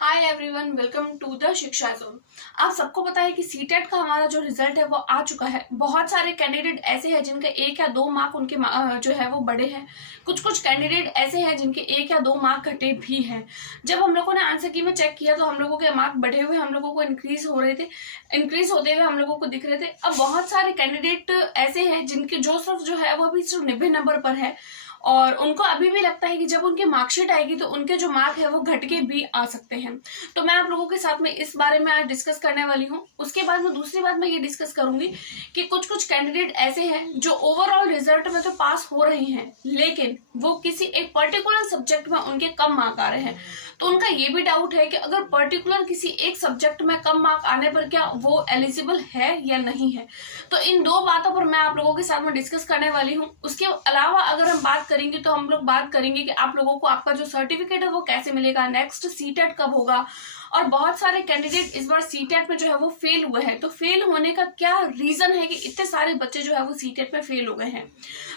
Hi everyone, welcome to the Shiksha zone. आप सबको पता है कि सीटेट का हमारा जो रिजल्ट है वो आ चुका है। बहुत सारे कैंडिडेट ऐसे हैं जिनके 1 या 2 मार्क उनके जो है वो बढ़े हैं। कुछ कुछ कैंडिडेट ऐसे हैं जिनके 1 या 2 मार्क घटे भी हैं। जब हम लोगों ने आंसर की में चेक किया तो हम लोगों के मार्क बढ़े हुए हम लोगों को इंक्रीज हो रहे थे, इंक्रीज होते हुए हम लोगों को दिख रहे थे। अब बहुत सारे कैंडिडेट ऐसे हैं जिनके जो सिर्फ जो है वो अभी सिर्फ 90 नंबर पर है और उनको अभी भी लगता है कि जब उनकी मार्कशीट आएगी तो उनके जो मार्क है वो घट के भी आ सकते हैं। तो मैं आप लोगों के साथ में इस बारे में आज डिस्कस करने वाली हूँ। उसके बाद में दूसरी बात मैं ये डिस्कस करूंगी कि कुछ कुछ कैंडिडेट ऐसे हैं जो ओवरऑल रिजल्ट में तो पास हो रहे हैं, लेकिन वो किसी एक पर्टिकुलर सब्जेक्ट में उनके कम मार्क आ रहे हैं। तो उनका ये भी डाउट है कि अगर पर्टिकुलर किसी एक सब्जेक्ट में कम मार्क आने पर क्या वो एलिजिबल है या नहीं है। तो इन दो बातों पर मैं आप लोगों के साथ में डिस्कस करने वाली हूँ। उसके अलावा अगर हम बात करेंगे तो हम लोग बात करेंगे कि आप लोगों को आपका जो सर्टिफिकेट है वो कैसे मिलेगा, नेक्स्ट सीटेट कब होगा, और बहुत सारे कैंडिडेट इस बार सीटेट में जो है वो फेल हुए हैं। तो फेल होने का क्या रीजन है कि इतने सारे बच्चे जो है वो सीटेट में फेल हो गए हैं।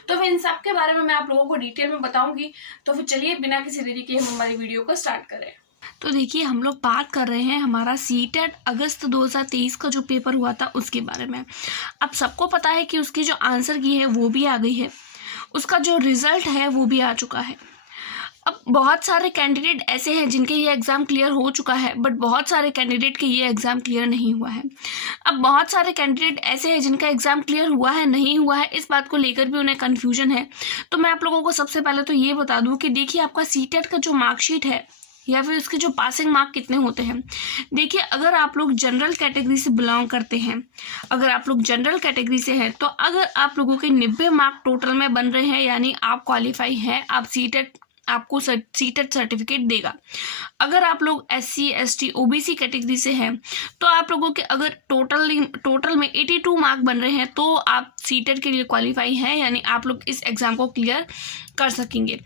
तो फिर इन सब के बारे में मैं आप लोगों को डिटेल में बताऊंगी। तो फिर चलिए बिना किसी देरी के हम हमारी वीडियो को स्टार्ट करें। तो देखिए, हम लोग बात कर रहे हैं हमारा सीटेट अगस्त 2023 का जो पेपर हुआ था उसके बारे में। अब सबको पता है कि उसकी जो आंसर की है वो भी आ गई है, उसका जो रिजल्ट है वो भी आ चुका है। अब बहुत सारे कैंडिडेट ऐसे हैं जिनके ये एग्ज़ाम क्लियर हो चुका है, बट बहुत सारे कैंडिडेट के ये एग्ज़ाम क्लियर नहीं हुआ है। अब बहुत सारे कैंडिडेट ऐसे हैं जिनका एग्ज़ाम क्लियर हुआ है नहीं हुआ है, इस बात को लेकर भी उन्हें कन्फ्यूजन है। तो मैं आप लोगों को सबसे पहले तो ये बता दूं कि देखिए, आपका सीटेट का जो मार्कशीट है या फिर उसके जो पासिंग मार्क कितने होते हैं। देखिए, अगर आप लोग जनरल कैटेगरी से बिलोंग करते हैं, अगर आप लोग जनरल कैटेगरी से हैं, तो अगर आप लोगों के 90 मार्क टोटल में बन रहे हैं, यानी आप क्वालिफाई हैं, आप सीटेट आपको सीटेट सर्टिफिकेट देगा। अगर आप लोग SC ST OBC कैटेगरी से हैं, तो आप लोगों के अगर टोटल में 82 मार्क बन रहे हैं तो आप सीटेट के लिए क्वालिफाई हैं, यानी आप लोग इस एग्ज़ाम को क्लियर कर सकेंगे।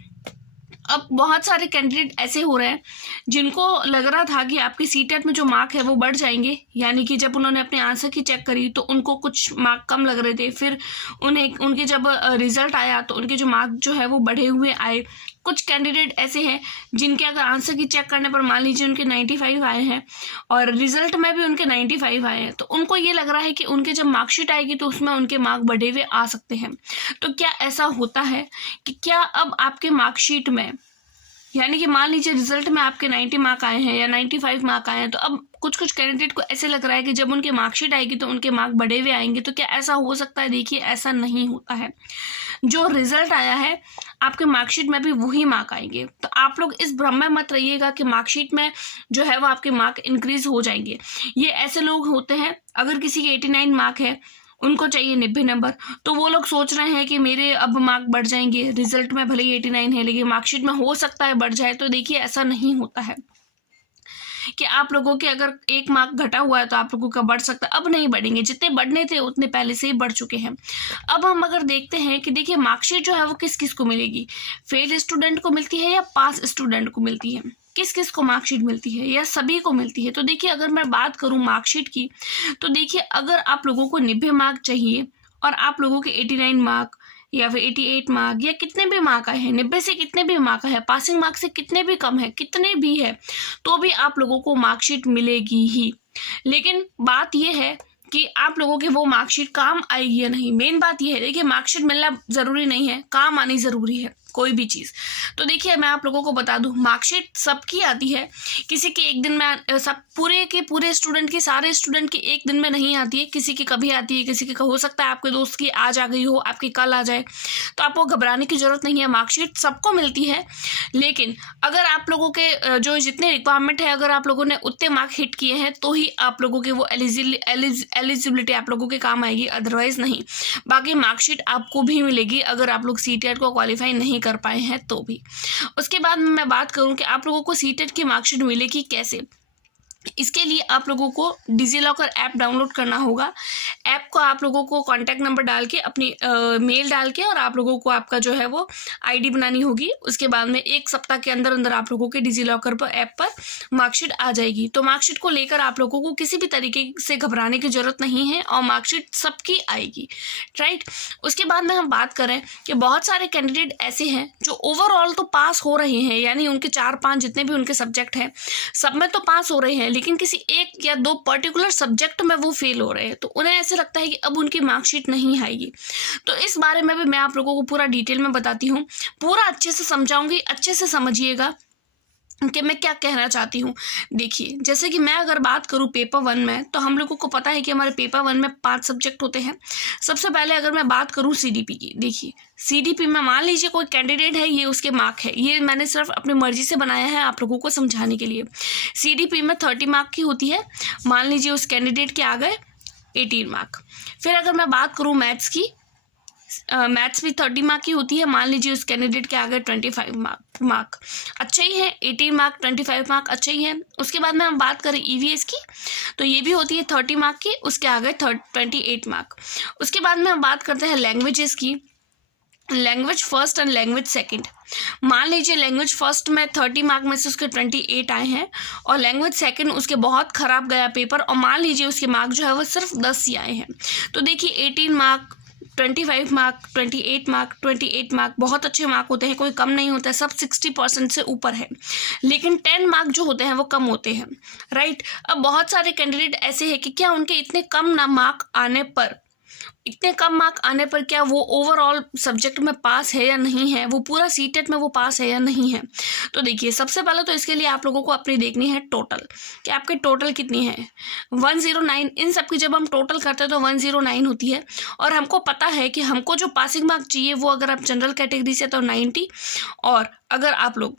अब बहुत सारे कैंडिडेट ऐसे हो रहे हैं जिनको लग रहा था कि आपके सीटेट में जो मार्क है वो बढ़ जाएंगे, यानी कि जब उन्होंने अपने आंसर की चेक करी तो उनको कुछ मार्क कम लग रहे थे, फिर उनके जब रिजल्ट आया तो उनके जो मार्क जो है वो बढ़े हुए आए। कुछ कैंडिडेट ऐसे हैं जिनके अगर आंसर की चेक करने पर मान लीजिए उनके 95 आए हैं और रिजल्ट में भी उनके 95 आए हैं, तो उनको ये लग रहा है कि उनके जब मार्कशीट आएगी तो उसमें उनके मार्क बढ़े हुए आ सकते हैं। तो क्या ऐसा होता है कि क्या अब आपके मार्कशीट में, यानी कि मान लीजिए रिजल्ट में आपके 90 मार्क आए हैं या 95 मार्क आए हैं, तो अब कुछ कुछ कैंडिडेट को ऐसे लग रहा है कि जब उनके मार्कशीट आएगी तो उनके मार्क बढ़े हुए आएंगे। तो क्या ऐसा हो सकता है? देखिए, ऐसा नहीं होता है। जो रिजल्ट आया है आपके मार्कशीट में भी वही मार्क आएंगे। तो आप लोग इस भ्रम में मत रहिएगा कि मार्कशीट में जो है वो आपके मार्क इंक्रीज हो जाएंगे। ये ऐसे लोग होते हैं, अगर किसी के 89 मार्क है, उनको चाहिए 90 नंबर, तो वो लोग सोच रहे हैं कि मेरे अब मार्क बढ़ जाएंगे। रिजल्ट में भले ही 89 है लेकिन मार्कशीट में हो सकता है बढ़ जाए। तो देखिए, ऐसा नहीं होता है कि आप लोगों के अगर 1 मार्क घटा हुआ है तो आप लोगों का बढ़ सकता है। अब नहीं बढ़ेंगे, जितने बढ़ने थे उतने पहले से ही बढ़ चुके हैं। अब हम अगर देखते हैं कि देखिए, मार्कशीट जो है वो किस किस को मिलेगी, फेल स्टूडेंट को मिलती है या पास स्टूडेंट को मिलती है, किस किस को मार्कशीट मिलती है या सभी को मिलती है। तो देखिए, अगर मैं बात करूं मार्कशीट की, तो देखिए, अगर आप लोगों को 90 मार्क चाहिए और आप लोगों के 89 मार्क या फिर 88 मार्क या कितने भी मार्क आए हैं, 90 से कितने भी मार्क है, पासिंग मार्क से कितने भी कम है, कितने भी है, तो भी आप लोगों को मार्कशीट मिलेगी ही। लेकिन बात यह है कि आप लोगों के वो मार्कशीट काम आएगी या नहीं। मेन बात यह है, देखिए, मार्कशीट मिलना जरूरी नहीं है, काम आनी जरूरी है कोई भी चीज़। तो देखिए, मैं आप लोगों को बता दूं, मार्कशीट सबकी आती है, किसी के एक दिन में, सब पूरे के पूरे स्टूडेंट की, सारे स्टूडेंट की एक दिन में नहीं आती है, किसी की कभी आती है, किसी की हो सकता है आपके दोस्त की आज आ गई हो, आपकी कल आ जाए। तो आपको घबराने की जरूरत नहीं है, मार्कशीट सबको मिलती है। लेकिन अगर आप लोगों के जो जितने रिक्वायरमेंट है, अगर आप लोगों ने उतने मार्क हिट किए हैं तो ही आप लोगों के वो एलिजिबिलिटी आप लोगों के काम आएगी, अदरवाइज नहीं। बाकी मार्कशीट आपको भी मिलेगी अगर आप लोग सीटेट को क्वालिफाई नहीं कर पाए हैं तो भी। उसके बाद मैं बात करूं कि आप लोगों को सीटेट की मार्कशीट मिलेगी कैसे। इसके लिए आप लोगों को डिजीलॉकर ऐप डाउनलोड करना होगा। ऐप को आप लोगों को कॉन्टैक्ट नंबर डाल के अपनी मेल डाल के और आप लोगों को आपका जो है वो आईडी बनानी होगी। उसके बाद में 1 सप्ताह के अंदर अंदर आप लोगों के डिजीलॉकर पर ऐप पर मार्कशीट आ जाएगी। तो मार्कशीट को लेकर आप लोगों को किसी भी तरीके से घबराने की जरूरत नहीं है और मार्कशीट सबकी आएगी, राइट। उसके बाद में हम बात करें कि बहुत सारे कैंडिडेट ऐसे हैं जो ओवरऑल तो पास हो रहे हैं, यानी उनके 4-5 जितने भी उनके सब्जेक्ट हैं सब में तो पास हो रहे हैं, लेकिन किसी 1 या 2 पर्टिकुलर सब्जेक्ट में वो फेल हो रहे हैं। तो उन्हें ऐसे लगता है कि अब उनकी मार्कशीट नहीं आएगी। तो इस बारे में भी मैं आप लोगों को पूरा डिटेल में बताती हूँ, पूरा अच्छे से समझाऊंगी, अच्छे से समझिएगा कि मैं क्या कहना चाहती हूँ। देखिए, जैसे कि मैं अगर बात करूँ पेपर 1 में, तो हम लोगों को पता है कि हमारे पेपर 1 में 5 सब्जेक्ट होते हैं। सबसे पहले अगर मैं बात करूँ सीडीपी की, देखिए सीडीपी में मान लीजिए कोई कैंडिडेट है, ये उसके मार्क है, ये मैंने सिर्फ अपनी मर्जी से बनाया है आप लोगों को समझाने के लिए। सीडीपी में 30 मार्क की होती है, मान लीजिए उस कैंडिडेट के आ गए 18 मार्क। फिर अगर मैं बात करूँ मैथ्स की, मैथ्स भी 30 मार्क की होती है, मान लीजिए उस कैंडिडेट के आ गए 25 मार्क, अच्छा ही है। 18 मार्क 25 मार्क अच्छा ही है। उसके बाद में हम बात करें ईवीएस की, तो ये भी होती है 30 मार्क की, उसके आ गए 28 मार्क। उसके बाद में हम बात करते हैं लैंग्वेजेस की, language first and language second. मान लीजिए लैंग्वेज फर्स्ट में 30 मार्क में से उसके 28 आए हैं और लैंग्वेज सेकंड उसके बहुत ख़राब गया पेपर और मान लीजिए उसके मार्क जो है वो सिर्फ 10 ही आए हैं। तो देखिए 18 मार्क 25 मार्क 28 मार्क बहुत अच्छे मार्क होते हैं, कोई कम नहीं होता है, सब 60% से ऊपर है। लेकिन 10 मार्क जो होते हैं वो कम होते हैं, राइट। अब बहुत सारे कैंडिडेट ऐसे हैं कि क्या उनके इतने कम मार्क आने पर क्या वो ओवरऑल सब्जेक्ट में पास है या नहीं है, वो पूरा सीटेट में वो पास है या नहीं है। तो देखिए सबसे पहले तो इसके लिए आप लोगों को अपनी देखनी है टोटल, कि आपके टोटल कितनी है। 109, इन सब की जब हम टोटल करते हैं तो 109 होती है। और हमको पता है कि हमको जो पासिंग मार्क चाहिए वो अगर आप जनरल कैटेगरी से तो 90, और अगर आप लोग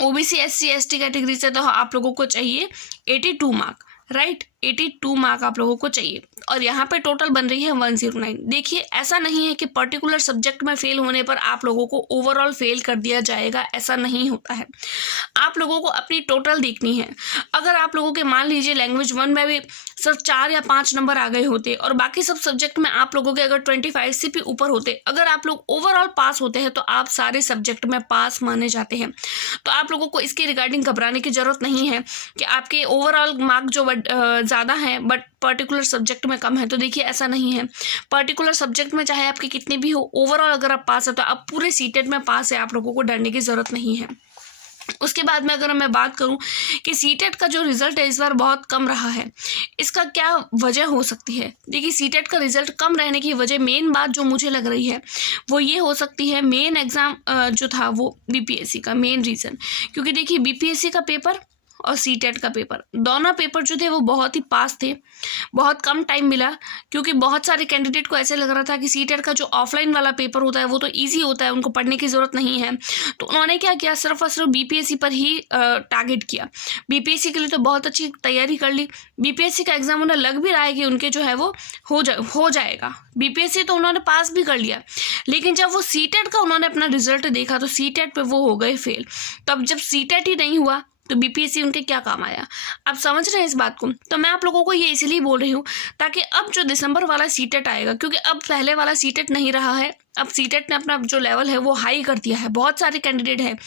ओबीसी SC ST कैटेगरी से तो आप लोगों को चाहिए 82 मार्क, राइट। 82 मार्क आप लोगों को चाहिए और यहाँ पे टोटल बन रही है 109। देखिए ऐसा नहीं है कि पर्टिकुलर सब्जेक्ट में फेल होने पर आप लोगों को ओवरऑल फेल कर दिया जाएगा, ऐसा नहीं होता है। आप लोगों को अपनी टोटल देखनी है। अगर आप लोगों के मान लीजिए लैंग्वेज 1 में भी सिर्फ 4 या 5 नंबर आ गए होते और बाकी सब सब्जेक्ट में आप लोगों के अगर 25 से भी ऊपर होते, अगर आप लोग ओवरऑल पास होते हैं तो आप सारे सब्जेक्ट में पास माने जाते हैं। तो आप लोगों को इसके रिगार्डिंग घबराने की जरूरत नहीं है कि आपके ओवरऑल मार्क जो ज़्यादा है बट पर्टिकुलर सब्जेक्ट में कम है। तो देखिए ऐसा नहीं है, पर्टिकुलर सब्जेक्ट में चाहे आपके कितने भी हो, ओवरऑल अगर आप पास है तो आप पूरे सीटेट में पास है, आप लोगों को डरने की ज़रूरत नहीं है। उसके बाद में अगर मैं बात करूं कि सीटेट का जो रिज़ल्ट है इस बार बहुत कम रहा है, इसका क्या वजह हो सकती है। देखिए सीटेट का रिज़ल्ट कम रहने की वजह, मेन बात जो मुझे लग रही है वो ये हो सकती है, मेन एग्ज़ाम जो था वो बीपीएससी का मेन रीज़न। क्योंकि देखिए बीपीएससी का पेपर और सीटेट का पेपर, दोनों पेपर जो थे वो बहुत ही पास थे, बहुत कम टाइम मिला। क्योंकि बहुत सारे कैंडिडेट को ऐसे लग रहा था कि सीटेट का जो ऑफलाइन वाला पेपर होता है वो तो इजी होता है, उनको पढ़ने की ज़रूरत नहीं है। तो उन्होंने क्या किया, सिर्फ और सिर्फ बीपीएससी पर ही टारगेट किया। बीपीएससी के लिए तो बहुत अच्छी तैयारी कर ली, बीपीएससी का एग्ज़ाम उन्हें लग भी रहा है कि उनके जो है वो हो जाएगा, बीपीएससी तो उन्होंने पास भी कर लिया। लेकिन जब वो सीटेट का उन्होंने अपना रिजल्ट देखा तो सीटेट पे वो हो गए फेल। तब जब सीटेट ही नहीं हुआ तो बीपीएससी उनके क्या काम आया। आप समझ रहे हैं इस बात को। तो मैं आप लोगों को ये इसलिए बोल रही हूँ ताकि अब जो दिसंबर वाला सीटेट आएगा, क्योंकि अब पहले वाला सीटेट नहीं रहा है, अब सीटेट ने अपना जो लेवल है वो हाई कर दिया है। बहुत सारे कैंडिडेट हैं,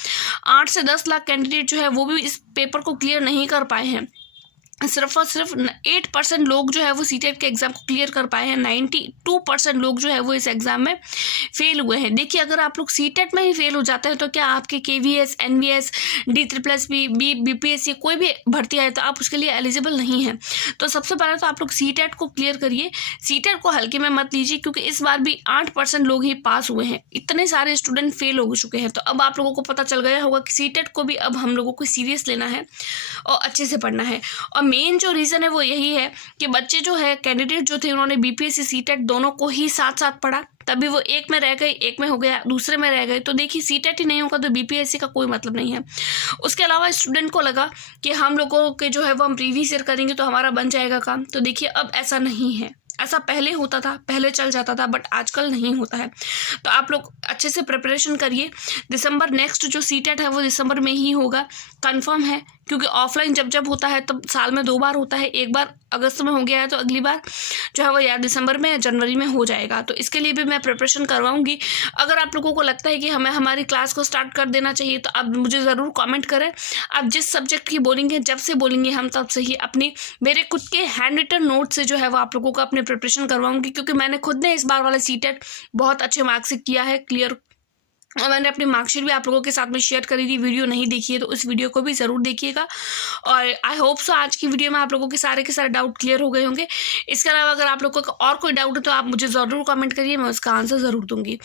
8 से 10 लाख कैंडिडेट जो है वो भी इस पेपर को क्लियर नहीं कर पाए हैं। सिर्फ और सिर्फ 8% लोग जो है वो सीटेट के एग्ज़ाम को क्लियर कर पाए हैं, 92% लोग जो है वो इस एग्ज़ाम में फेल हुए हैं। देखिए अगर आप लोग सीटेट में ही फेल हो जाते हैं तो क्या आपके केवीएस, एनवीएस, D++B, बीपीएससी कोई भी भर्ती आए तो आप उसके लिए एलिजिबल नहीं हैं। तो सबसे पहले तो आप लोग सीटेट को क्लियर करिए, सीटेट को हल्के में मत लीजिए, क्योंकि इस बार भी 8% लोग ही पास हुए हैं, इतने सारे स्टूडेंट फेल हो चुके हैं। तो अब आप लोगों को पता चल गया होगा कि सीटेट को भी अब हम लोगों को सीरियस लेना है और अच्छे से पढ़ना है। और मेन जो रीज़न है वो यही है कि बच्चे जो है, कैंडिडेट जो थे, उन्होंने बीपीएससी सीटेट दोनों को ही साथ साथ पढ़ा, तभी वो एक में रह गए, एक में हो गया, दूसरे में रह गए। तो देखिए सीटेट ही नहीं होगा तो बीपीएससी का कोई मतलब नहीं है। उसके अलावा स्टूडेंट को लगा कि हम लोगों के जो है वो हम प्रीवियस ईयर करेंगे तो हमारा बन जाएगा काम। तो देखिए अब ऐसा नहीं है, ऐसा पहले होता था, पहले चल जाता था, बट आजकल नहीं होता है। तो आप लोग अच्छे से प्रिपरेशन करिए। दिसंबर नेक्स्ट जो सीटेट है वो दिसंबर में ही होगा, कंफर्म है, क्योंकि ऑफलाइन जब जब होता है तब साल में 2 बार होता है। एक बार अगस्त में हो गया है तो अगली बार जो है वो या दिसंबर में या जनवरी में हो जाएगा। तो इसके लिए भी मैं प्रिपरेशन करवाऊंगी। अगर आप लोगों को लगता है कि हमें हमारी क्लास को स्टार्ट कर देना चाहिए तो आप मुझे ज़रूर कमेंट करें। आप जिस सब्जेक्ट की बोलेंगे, जब से बोलेंगे हम तब से ही अपनी मेरे खुद के हैंड रिटन नोट से जो है वो आप लोगों को अपनी प्रिपरेशन करवाऊंगी, क्योंकि मैंने खुद ने इस बार वाला सीटेट बहुत अच्छे मार्क्स से किया है क्लियर। और मैंने अपनी मार्कशीट भी आप लोगों के साथ में शेयर करी थी। वीडियो नहीं देखी है तो उस वीडियो को भी ज़रूर देखिएगा। और आई होप सो आज की वीडियो में आप लोगों के सारे डाउट क्लियर हो गए होंगे। इसके अलावा अगर आप लोगों का और कोई डाउट है तो आप मुझे ज़रूर कमेंट करिए, मैं उसका आंसर ज़रूर दूंगी।